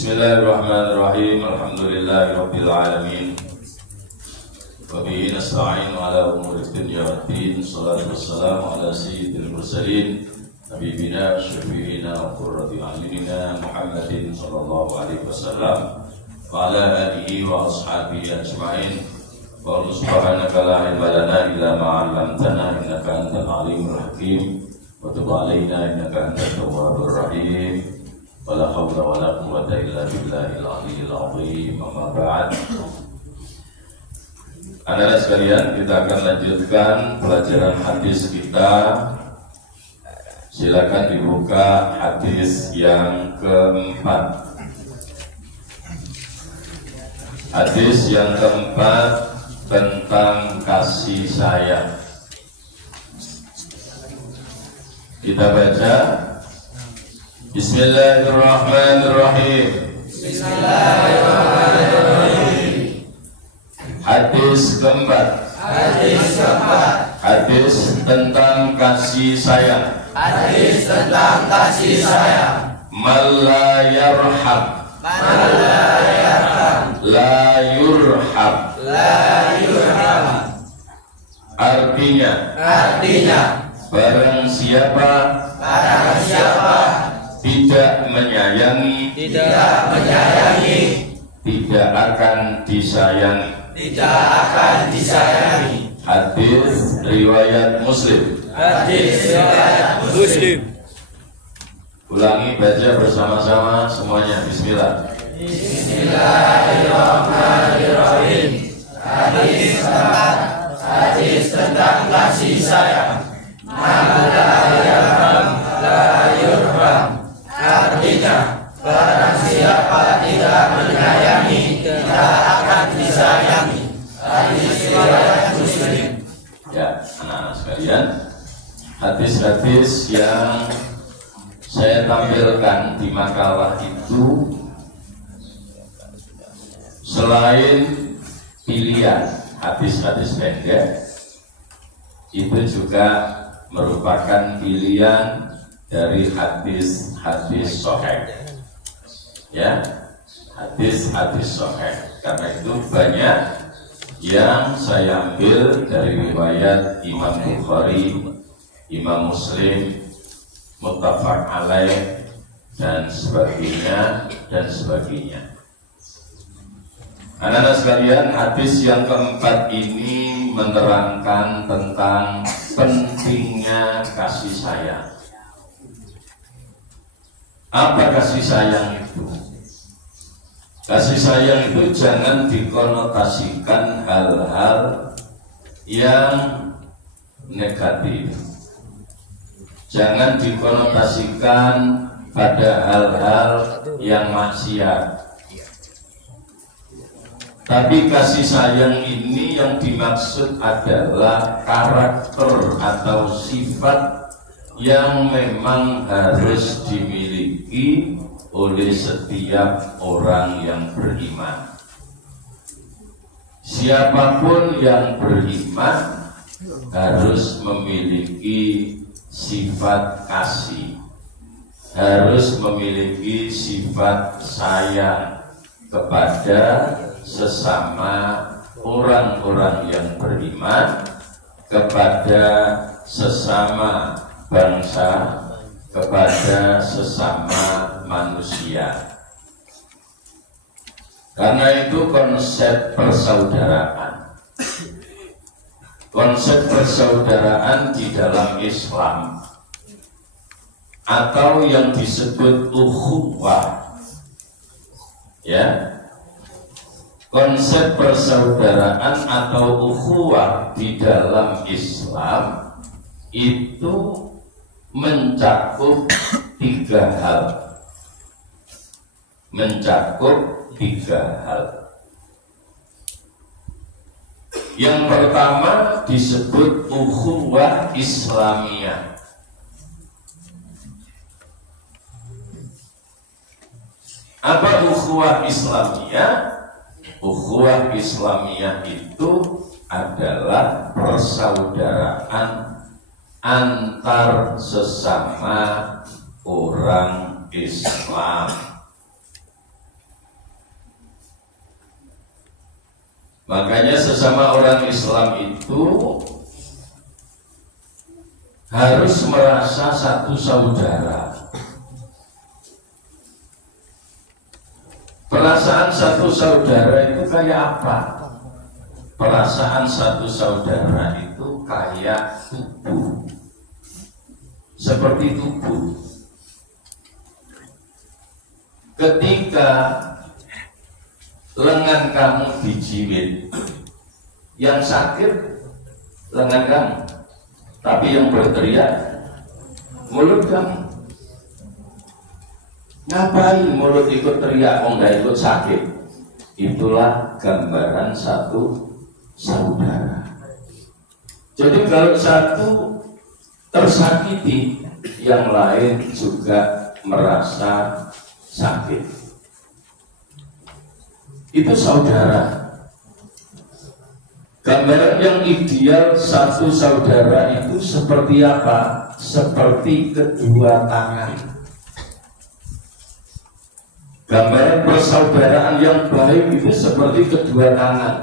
Bismillahirrahmanirrahim. Alhamdulillahirabbil alamin. Wa bihi nasta'inu ala umuri dunya waddin. Shalatu wassalamu ala sayyidil mursalin nabiyina syafi'ina wa qurrati a'yunina Muhammadin sallallahu alaihi wasallam wa ala alihi wa ashabihi ajma'in. Wa subhanaka la ilma lana illa ma 'allamtana innaka antal alimul hakim. Wa tub 'alaina innaka antat tawwabur rahim. Wala haula wala quwwata illa billahil aliyyil azim. Amma ba'd. Anak-anak sekalian, kita akan lanjutkan pelajaran hadis kita. Silakan dibuka hadis yang keempat. Hadis yang keempat tentang kasih sayang. Kita baca. Bismillahirrahmanirrahim. Bismillahirrahmanirrahim. Hadis keempat. Hadis tentang kasih sayang. Hadis tentang kasih sayang. Man la yarham. La yurham. Artinya. Barang siapa tidak menyayangi, tidak akan disayangi. Hadis riwayat Muslim. Ulangi, baca bersama-sama semuanya. Bismillah. Bismillahirrahmanirrahim. Hadis tentang kasih sayang. La yurham. Artinya, barang siapa tidak menyayangi, tidak akan disayangi. Hadis riwayat Muslim. Ya, anak-anak sekalian, hadis-hadis yang saya tampilkan di makalah itu selain pilihan hadis-hadis pendek, itu juga merupakan pilihan dari hadis-hadis sahih. Ya, hadis-hadis sahih. Karena itu banyak yang saya ambil dari riwayat Imam Bukhari, Imam Muslim, muttafaq alaih, dan sebagainya. Anak-anak sekalian, hadis yang keempat ini menerangkan tentang pentingnya kasih sayang. Apa kasih sayang itu? Kasih sayang itu jangan dikonotasikan hal-hal yang negatif. Jangan dikonotasikan pada hal-hal yang maksiat. Tapi kasih sayang ini yang dimaksud adalah karakter atau sifat yang memang harus dimiliki oleh setiap orang yang beriman. Siapapun yang beriman harus memiliki sifat kasih, harus memiliki sifat sayang kepada sesama orang-orang yang beriman, kepada sesama bangsa, kepada sesama manusia. Karena itu konsep persaudaraan. Konsep persaudaraan di dalam Islam atau yang disebut ukhuwah, ya. Konsep persaudaraan atau ukhuwah di dalam Islam itu mencakup tiga hal. Yang pertama disebut ukhuwah Islamiyah. Apa ukhuwah Islamiyah? Ukhuwah Islamiyah itu adalah persaudaraan antar sesama orang Islam. Makanya sesama orang Islam itu harus merasa satu saudara. Perasaan satu saudara itu kayak apa? Perasaan satu saudara itu kayak tubuh, seperti tubuh. Ketika lengan kamu dijilid, yang sakit lengan kamu, tapi yang berteriak mulut kamu. Ngapain mulut ikut teriak, nggak ikut sakit? Itulah gambaran satu saudara. Jadi kalau satu tersakiti, yang lain juga merasa sakit. Itu saudara. Gambaran yang ideal satu saudara itu seperti apa? Seperti kedua tangan. Gambaran persaudaraan yang baik itu seperti kedua tangan.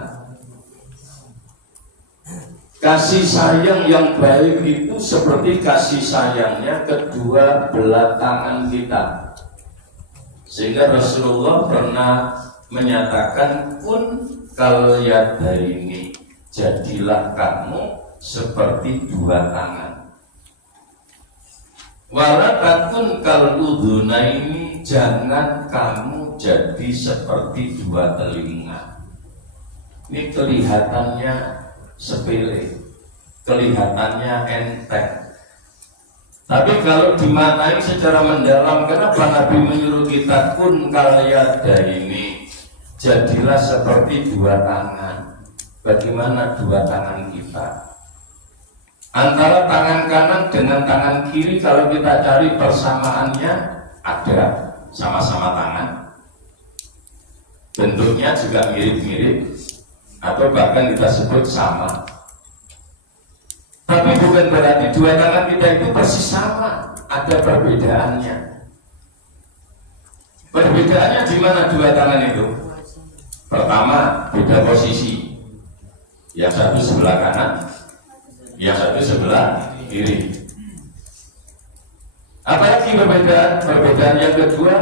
Kasih sayang yang baik itu seperti kasih sayangnya kedua belah tangan kita. Sehingga Rasulullah pernah menyatakan kun kal yadaini, jadilah kamu seperti dua tangan. Wala takun kal udhunaini, jangan kamu jadi seperti dua telinga. Ini kelihatannya sepele, kelihatannya enteng. Tapi kalau dimaknai secara mendalam, kenapa Nabi menyuruh kita kun kal yadaini, jadilah seperti dua tangan. Bagaimana dua tangan kita? Antara tangan kanan dengan tangan kiri, kalau kita cari persamaannya, ada sama-sama tangan, bentuknya juga mirip-mirip, atau bahkan kita sebut sama. Tapi bukan berarti dua tangan kita itu persis sama, ada perbedaannya. Perbedaannya di mana dua tangan itu? Pertama, beda posisi. Yang satu sebelah kanan, yang satu sebelah kiri. Apalagi perbedaan? Perbedaan yang kedua,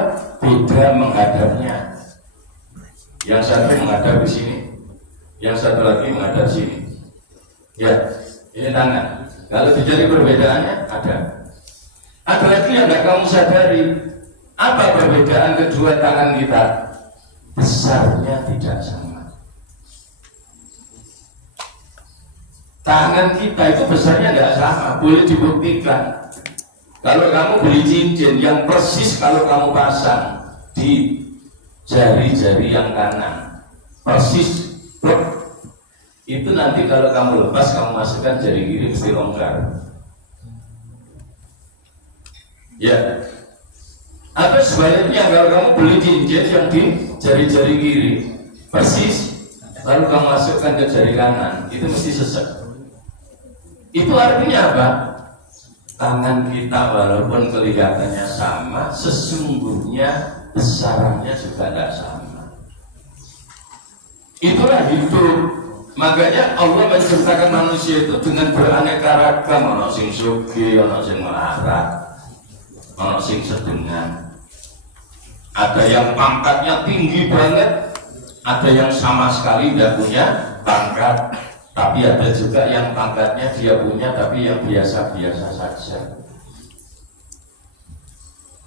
beda menghadapnya. Yang satu menghadap di sini, yang satu lagi menghadap sini. Ya, ini tangan. Kalau dicari perbedaannya ada. Ada lagi yang nggak kamu sadari. Apa perbedaan kedua tangan kita? Besarnya tidak sama. Tangan kita itu besarnya nggak sama. Boleh dibuktikan. Kalau kamu beli cincin yang persis kalau kamu pasang di jari-jari yang kanan, persis, itu nanti kalau kamu lepas, kamu masukkan jari kiri mesti longgar. Ya. Atau sebaliknya, kalau kamu beli cincin yang di jari-jari kiri persis, lalu kamu masukkan ke jari kanan, itu mesti sesek. Itu artinya apa? Tangan kita walaupun kelihatannya sama, sesungguhnya besarannya juga tidak sama. Itulah hidup. Makanya Allah menciptakan manusia itu dengan beraneka ragam. Ono sing sugih, ono sing melarat, ono sing sedengan. Ada yang pangkatnya tinggi banget, ada yang sama sekali tidak punya pangkat, tapi ada juga yang pangkatnya dia punya tapi yang biasa-biasa saja.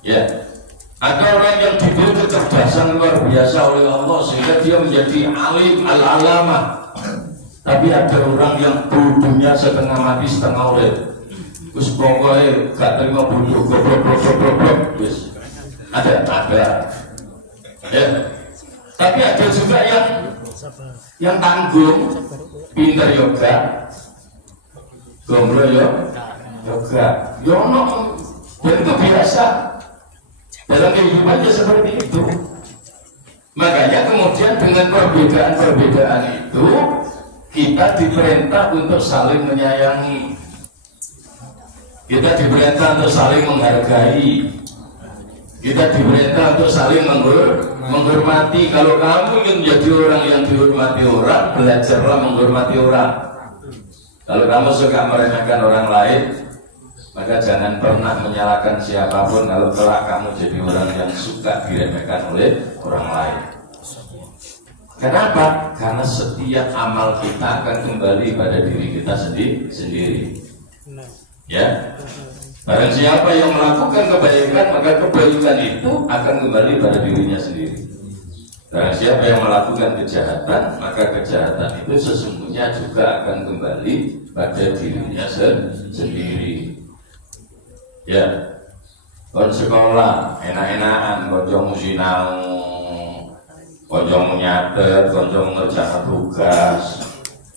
Ya, ada orang yang diberi kecerdasan luar biasa oleh Allah sehingga dia menjadi alim al-alamah. Tapi ada orang yang bodohnya setengah mati setengah urip. Terus pokoknya gak terima bodoh, goblok. Ada. Ya. Tapi ada juga yang tanggung, pintar yoga, gomblo yoga. Yono, dan itu biasa. Dalam kehidupannya seperti itu. Makanya kemudian dengan perbedaan-perbedaan itu kita diperintah untuk saling menyayangi. Kita diperintah untuk saling menghargai. Kita diperintah untuk saling menghormati. Kalau kamu ingin menjadi orang yang dihormati orang, belajarlah menghormati orang. Kalau kamu suka meremehkan orang lain, maka jangan pernah menyalahkan siapapun kalau kelak kamu jadi orang yang suka diremehkan oleh orang lain. Kenapa? Karena setiap amal kita akan kembali pada diri kita sendiri. Ya, barang siapa yang melakukan kebaikan, maka kebaikan itu akan kembali pada dirinya sendiri. Barang siapa yang melakukan kejahatan, maka kejahatan itu sesungguhnya juga akan kembali pada dirinya sendiri. Ya, kon sekolah enak-enakan, koncomu sinau, koncomu nyatet, koncomu ngerjakan tugas,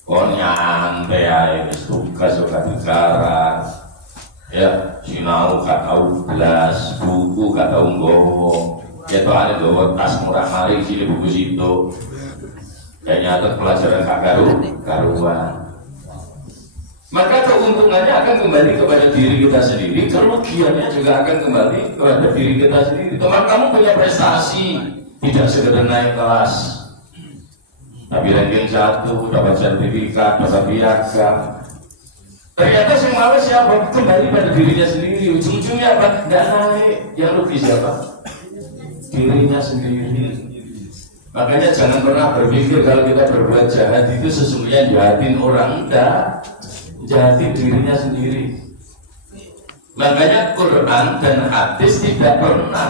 kon nyantai ae wis tugas ora digarap. Ya, sinau gak tau belas, buku gak tau nggowo. Ya tuh ada bawa tas murah mari sini buku situ. Kayak nyatet pelajaran gak karuan. Maka keuntungannya akan kembali kepada diri kita sendiri, kerugiannya juga akan kembali kepada diri kita sendiri. Teman kamu punya prestasi, tidak sekedar naik kelas, tapi ranking 1, dapat sertifikat, dapat piagam. Ternyata yang malas siapa? Kembali pada dirinya sendiri. Ujung-ujungnya apa? Tidak naik. Yang rugi siapa? Dirinya sendiri. Makanya jangan pernah berpikir kalau kita berbuat jahat itu sesungguhnya jahatin orang. Tidak, jahatin dirinya sendiri. Makanya Quran dan hadis tidak pernah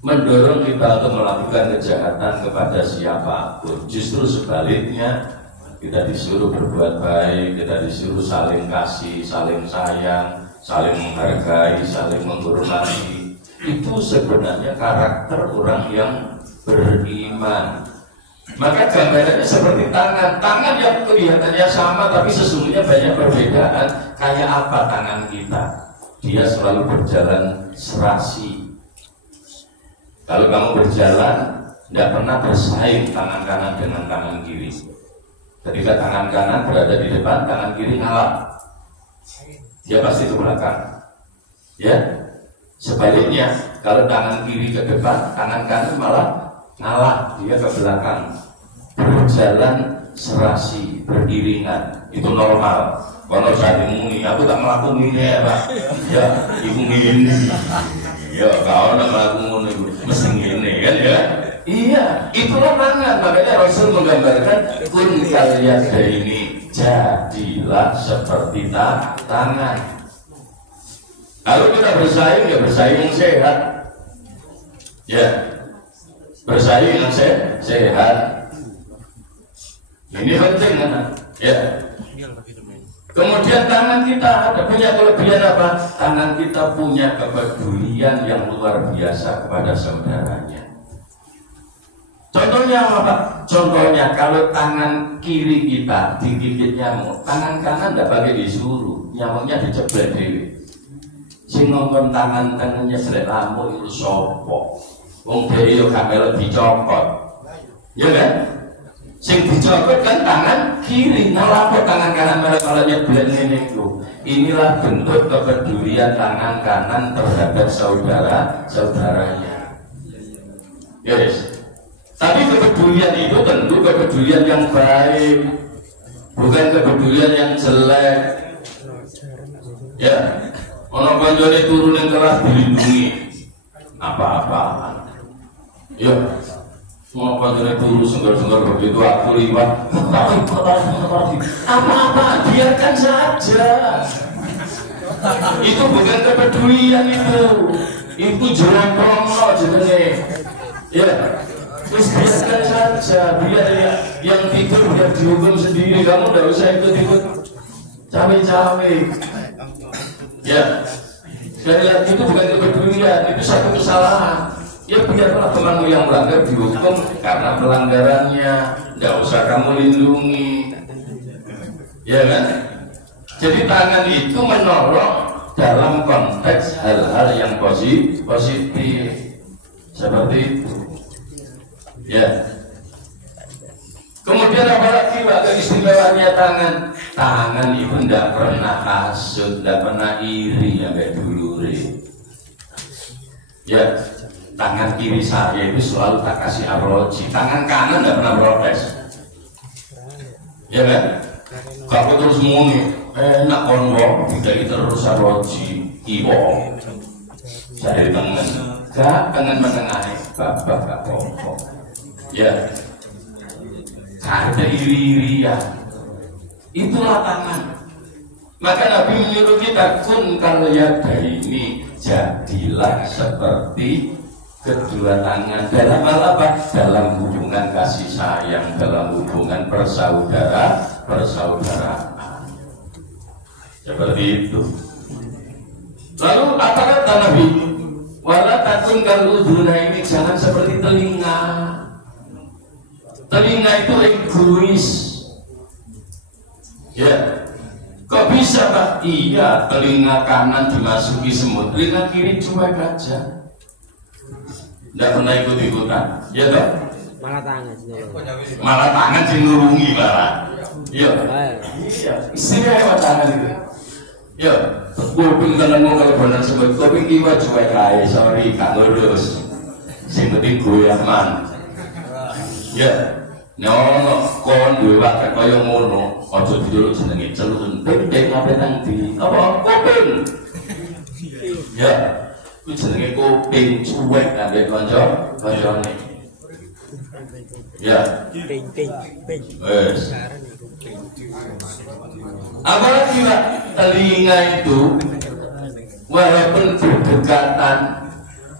mendorong kita untuk melakukan kejahatan kepada siapapun. Justru sebaliknya, kita disuruh berbuat baik, kita disuruh saling kasih, saling sayang, saling menghargai, saling menghormati. Itu sebenarnya karakter orang yang beriman. Maka gambarannya seperti tangan. Tangan yang kelihatannya sama tapi sesungguhnya banyak perbedaan. Kayak apa tangan kita? Dia selalu berjalan serasi. Kalau kamu berjalan, tidak pernah bersaing tangan kanan dengan tangan kiri. Ketika tangan kanan berada di depan, tangan kiri ngalah. Dia pasti ke belakang. Ya. Sebaliknya, kalau tangan kiri ke depan, tangan kanan malah ngalah, dia ke belakang. Berjalan serasi, beriringan. Itu normal. Kalau saya muni, aku tak melakukan ini ya Pak. Ya, ibu ini. Ya, kau nak melakukan ini, mesti ini kan ya. Iya, itulah tangan. Makanya Rasul menggambarkan kun kaliyada ini jadilah seperti tangan. Kalau kita bersaing, ya bersaing yang sehat. Ya, bersaing yang sehat. Ini penting kan? Ya. Kemudian tangan kita ada punya kelebihan apa? Tangan kita punya kepedulian yang luar biasa kepada saudaranya. Contohnya apa? Contohnya kalau tangan kiri kita digigit nyamuk, tangan kanan tidak pakai disuruh, nyamuknya diceblek dewe. Sing ngomong tangan tangannya jelek lamuk itu sopo. Wong dhewe yo gak melok dicopot. Ya kan? Sing dicopot kan tangan kiri, malah tangan kanan malah nyeblek ngene iku. Inilah bentuk kepedulian tangan kanan terhadap saudaranya. Yes. Tapi kepedulian itu tentu kepedulian yang baik, bukan kepedulian yang jelek. Ya, ono konjone turun yang kelas dilindungi, apa-apaan. Ya, mau konjone turun senggar-senggar begitu aku liwat, apa-apa, biarkan saja. Itu bukan kepedulian itu jerongkong jenenge. Ya. Terus biarkan saja, biar yang tidur biar dihukum sendiri. Kamu tidak usah ikut-ikut cawe-cawe. Ya, sekali lagi itu bukan kepedulian, itu satu kesalahan. Ya biarlah temanmu yang melanggar dihukum karena pelanggarannya. Tidak usah kamu lindungi. Ya kan? Jadi tangan itu menolong dalam konteks hal-hal yang positif. Seperti itu. Ya. Kemudian apalagi Pak keistimewanya tangan? Tangan itu tidak pernah hasut, tidak pernah iri sampai dulure. Ya, tangan kiri saya itu selalu tak kasih arloji, tangan kanan tidak pernah protes. Ya kan? Kalau terus ngomong enak konwo, tidak terus arloji, iwo. Saya tangan, gak tangan menengah, bapak gak pokok. Ya, ada iri-irian. Itulah tangan. Maka Nabi menyuruh kita kun kalyada ini jadilah seperti kedua tangan dalam hal apa? Dalam hubungan kasih sayang, dalam hubungan persaudaraan. Seperti itu. Lalu apa kata Nabi? Wala takun kaluduna ini jangan seperti telinga. Telinga itu egois. Ya. Kok bisa Pak? Iya, telinga kanan dimasuki semut, telinga kiri cuek aja. Tidak pernah ikut-ikutan, ya toh? Malah tangan sih nurungi malah. Iya. Istimewa tangan itu. Ya, kuping tanganmu kalau benar sebut kuping kiwa cuek aja, sorry kak lurus. Sing penting goyah man. Ya. Nyono kon duwe watak kaya ngono, aja didelok jenenge celun. Penting apa nang di? Apa kuping? Ya, ku jenenge kuping cuek ambek kanca-kancane. Ya. Ping. Wes. Apalagi Pak, telinga itu walaupun berdekatan,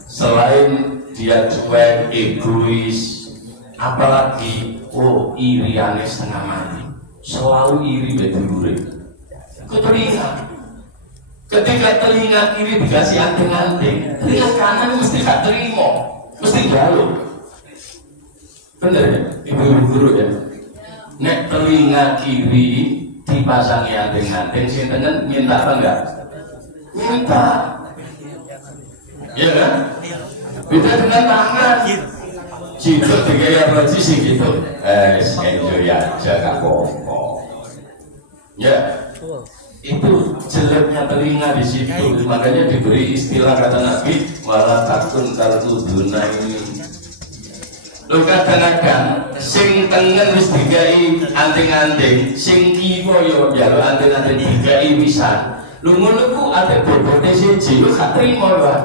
selain dia cuek, egois, apalagi iriane setengah mati, selalu iri bedulure. Ke telinga, ketika telinga kiri dikasih anting-anting, telinga kanan mesti gak terima, mesti jaluk. Bener ya, ibu-ibu guru ya. Nek telinga kiri dipasangi anting-anting, sing tenen minta apa enggak? Minta. Iya kan? Beda dengan tangan. Cinta digaya berarti sih gitu. Enjoy aja gak apa-apa. Ya. Itu jeleknya telinga di situ. Makanya diberi istilah kata Nabi, wala takun kaluduna ini. Lho kadang-kadang sing tengen wis digawe anting-anting, sing kiwa yo njaluk anting-anting digawe pisan. Lho ngono ku ate bobote siji yo gak trimo lho.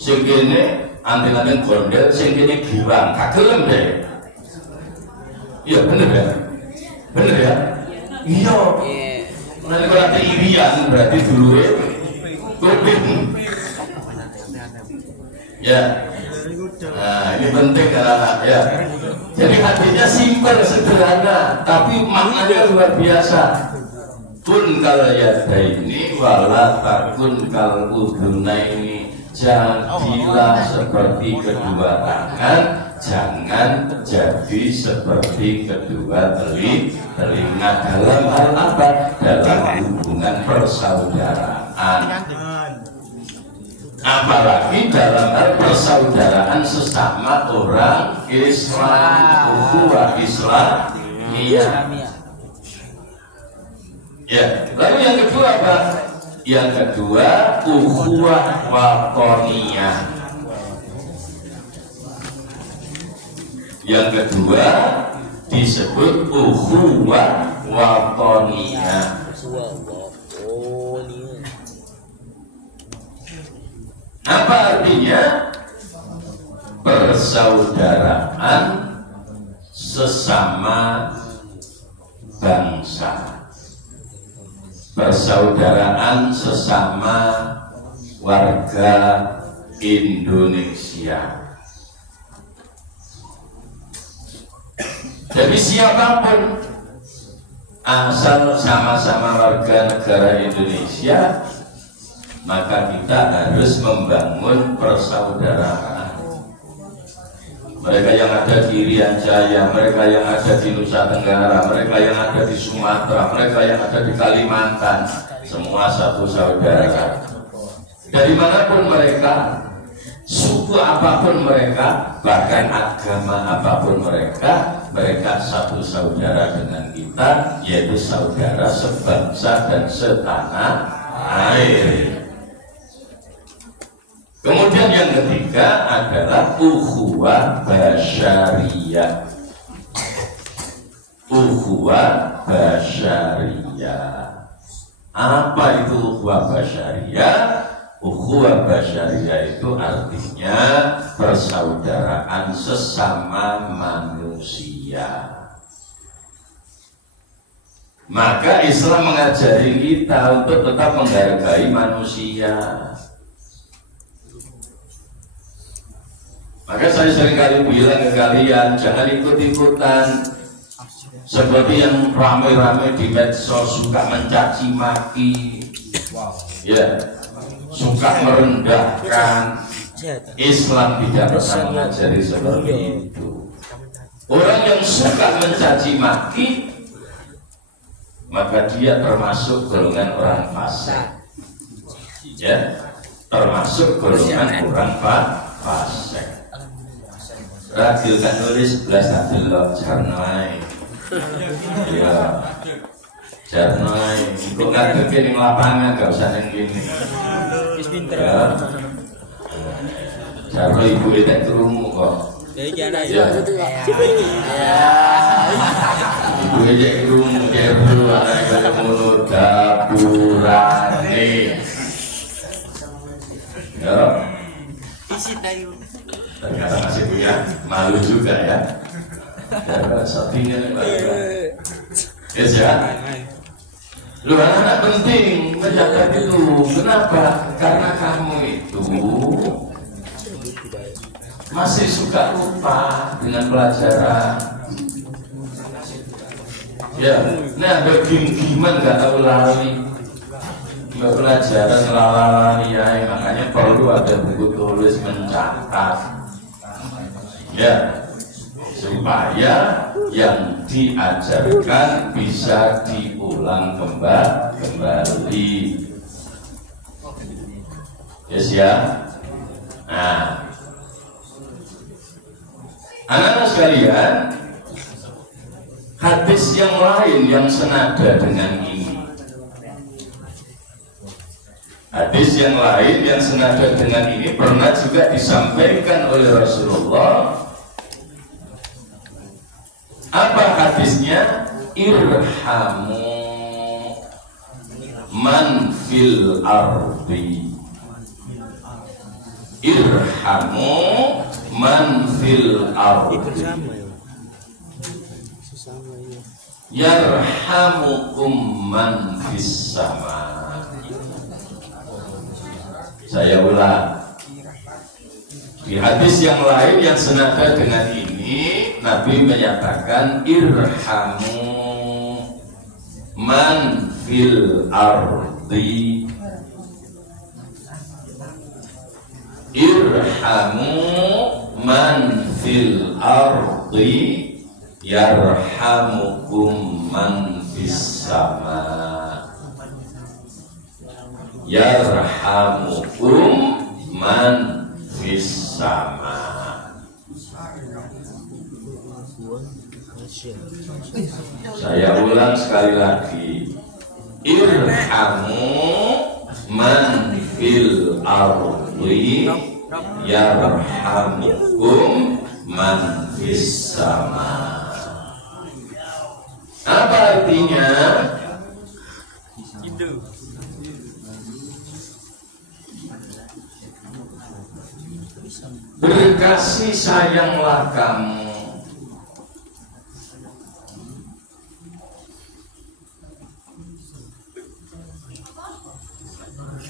Sing kene anting-anting gondel, sing kene giwang, gak gelem deh. Iya bener ya? Bener ya? Iya. Nanti kalau ada irian berarti dulu kuping. Ya. Nah ini penting anak-anak ya. Jadi hatinya simpel sederhana, tapi maknanya luar biasa. Kun kal yadaini wala takun kal udunaini. Jadilah seperti kedua tangan, jangan jadi seperti kedua telinga. Dalam hal apa? Dalam hubungan persaudaraan. Apalagi dalam hal persaudaraan sesama orang Islam, ukhuwah Islam. Iya. Ya, lalu yang kedua apa? Yang kedua ukhuwah watoniyah. Yang kedua disebut ukhuwah watoniyah. Apa artinya? Persaudaraan sesama bangsa, persaudaraan sesama warga Indonesia. Jadi siapapun asal sama-sama warga negara Indonesia, maka kita harus membangun persaudaraan. Mereka yang ada di Irian Jaya, mereka yang ada di Nusa Tenggara, mereka yang ada di Sumatera, mereka yang ada di Kalimantan, semua satu saudara. Dari manapun mereka, suku apapun mereka, bahkan agama apapun mereka, mereka satu saudara dengan kita, yaitu saudara sebangsa dan setanah air. Kemudian yang ketiga adalah ukhuwah basyariyah. Ukhuwah basyariyah. Apa itu ukhuwah basyariyah? Ukhuwah basyariyah itu artinya persaudaraan sesama manusia. Maka Islam mengajari kita untuk tetap menghargai manusia. Maka saya seringkali bilang ke kalian, jangan ikut-ikutan seperti yang ramai-ramai di medsos, suka mencaci maki, ya, suka merendahkan. Islam tidak pernah mengajari seperti itu. Orang yang suka mencaci maki, maka dia termasuk golongan orang fasik, ya, termasuk golongan orang fasik. Radil kan nulis belas adil loh jarnai, ya jarnai. Kok nggak bikin lapangan, gak usah yang gini. Ya, jarno ibu itu kerumu kok. Ya, ibu itu kerumu keru, anak ketemu dapurane. Ya. Ternyata masih punya malu juga ya. Sapinya yes ya. Lu anak penting menjaga itu. Kenapa? Karena kamu itu masih suka lupa dengan pelajaran. Ya, nah begini-gimana nggak tahu lali. Pelajaran lalani ya, makanya perlu ada buku tulis mencatat, ya, supaya yang diajarkan bisa diulang kembali. Yes ya. Nah, anak-anak sekalian, hadis yang lain yang senada dengan ini. Hadis yang lain yang senada dengan ini pernah juga disampaikan oleh Rasulullah. Apa hadisnya? Irhamu man fil ardi. Irhamu man fil ardi. Yarhamukum man fis sama. Saya ulang. Di hadis yang lain yang senada dengan ini, Nabi menyatakan irhamu man fil ardi. Irhamu man fil ardi yarhamukum man fis sama. Yarhamukum man fis sama. Saya ulang sekali lagi. Irhamu man fil ardi yarhamukum man fis sama. Apa artinya? Berkasih sayanglah kamu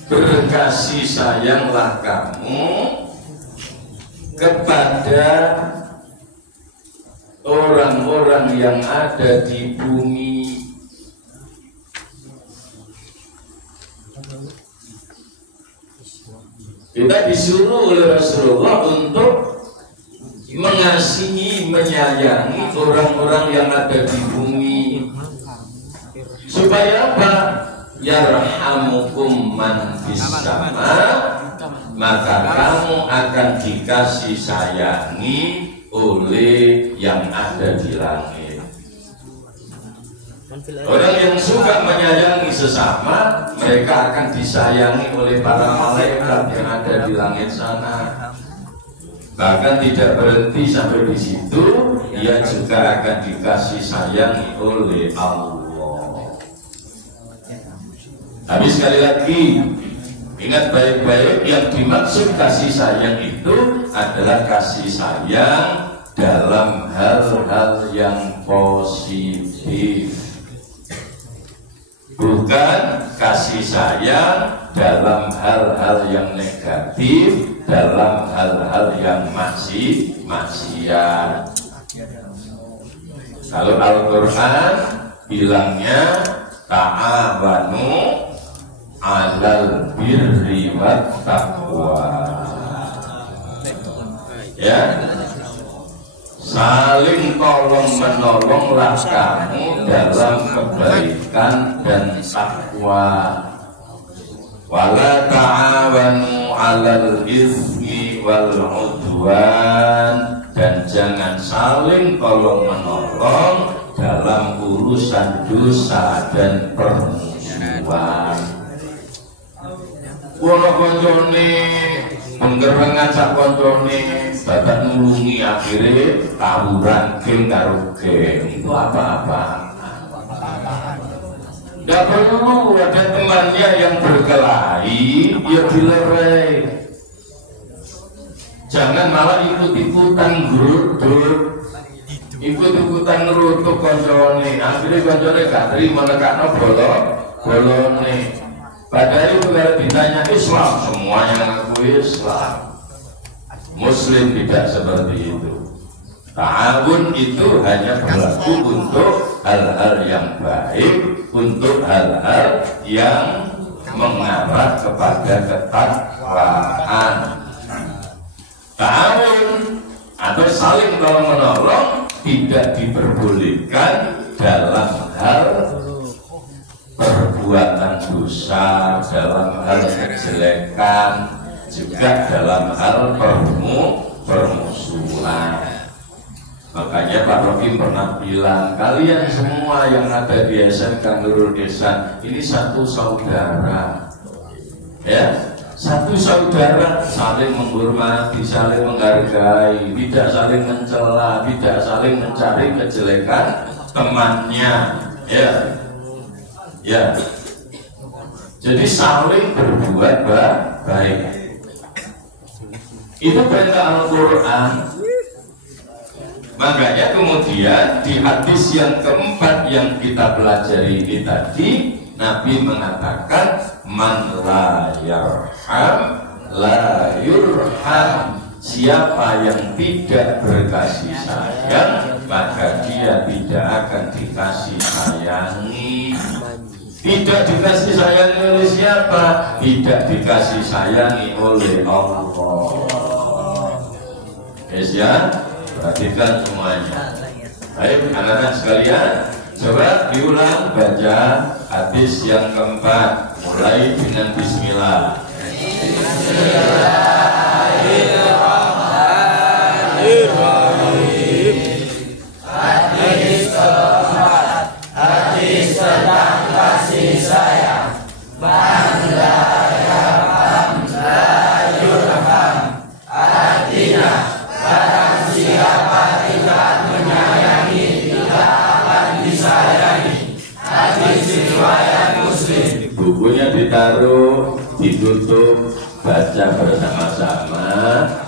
berkasih sayanglah kamu kepada orang-orang yang ada di bumi. Kita disuruh oleh Rasulullah untuk mengasihi, menyayangi orang-orang yang ada di bumi. Supaya apa? Yarhamukum man fis sama, maka kamu akan dikasih sayangi oleh yang ada di langit. Orang yang suka menyayangi sesama, mereka akan disayangi oleh para malaikat yang ada di langit sana. Bahkan tidak berhenti sampai di situ, ia juga akan dikasih sayangi oleh Allah. Tapi sekali lagi, ingat baik-baik, yang dimaksud kasih sayang itu adalah kasih sayang dalam hal-hal yang positif, bukan kasih sayang dalam hal-hal yang negatif, dalam hal-hal yang maksiat. Kalau Al-Quran bilangnya ta'awanu 'alal birri wat taqwa, ya, saling tolong menolonglah kamu dalam kebaikan dan takwa. Wala ta'awanu 'alal itsmi wal 'udwan, dan jangan saling tolong menolong dalam urusan dosa dan permusuhan. Wala koncone penggerengan sak koncone bapak nulungi, akhirnya tawuran geng karo geng, itu apa-apa. Gak perlu ada temannya yang berkelahi, ya dilerai. Jangan malah ikut-ikutan geruduk, ikut-ikutan ngerutuk koncone, akhirnya koncone gak terima nekakno bolone. Padahal itu kalau ditanya Islam, semuanya ngaku Islam. Muslim tidak seperti itu. Ta'awun itu hanya berlaku untuk hal-hal yang baik, untuk hal-hal yang mengarah kepada ketakwaan. Ta'awun atau saling tolong menolong tidak diperbolehkan dalam hal perbuatan dosa, dalam hal kejelekan, juga dalam hal permusuhan. Makanya Pak Rokim pernah bilang, kalian semua yang ada di SMK Nurul Ihsan ini satu saudara, ya, satu saudara, saling menghormati, saling menghargai, tidak saling mencela, tidak saling mencari kejelekan temannya, ya. Ya, jadi saling berbuat baik. Itu perintah Al-Quran. Makanya kemudian di hadis yang keempat yang kita pelajari ini tadi, Nabi mengatakan, man la yarham la yurham. Siapa yang tidak berkasih sayang, maka dia tidak akan dikasih sayangi. Tidak dikasih sayangi oleh siapa? Tidak dikasih sayangi oleh Allah. Yes, ya, perhatikan semuanya. Baik, anak-anak sekalian, coba diulang baca hadis yang keempat, mulai dengan Bismillah. Bismillahirrahmanirrahim. Hadis keempat, hadis tentang kasih sayang. Man la yarham la yurham. Artinya, barang siapa tidak menyayangi tidak akan disayangi. Hadis riwayat Muslim. Bukunya ditaruh, ditutup, baca bersama-sama,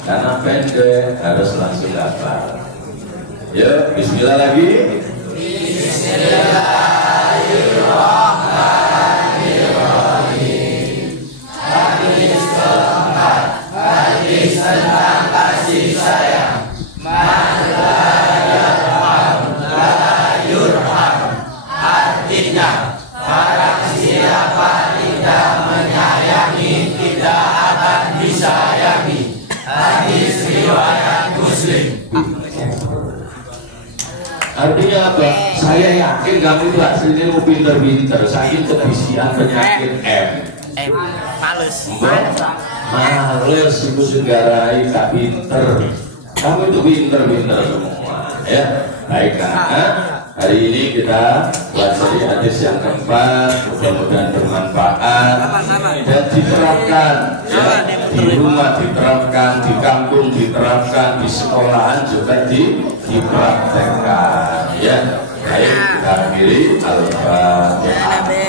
karena pendek harus langsung hafal. Yuk, Bismillah lagi. Bismillahirrahmanirrahim. Hadis keempat, hadis tentang kasih sayang. Man la yarham la yurham. Artinya, barang siapa tidak menyayangi tidak akan disayangi. Hadis riwayat Muslim. Artinya apa? Saya yakin kamu itu aslinya mau pinter-pinter, saking kebisian penyakit Males. Males itu segarai tak pinter. Kamu itu pinter-pinter semua, ya. Baik, Hari ini kita pelajari hadis yang keempat, mudah-mudahan bermanfaat dan diterapkan ya, di rumah diterapkan, di kampung diterapkan, di sekolahan juga dipraktekkan ya. Baik, kita akhiri. Al-Fatihah.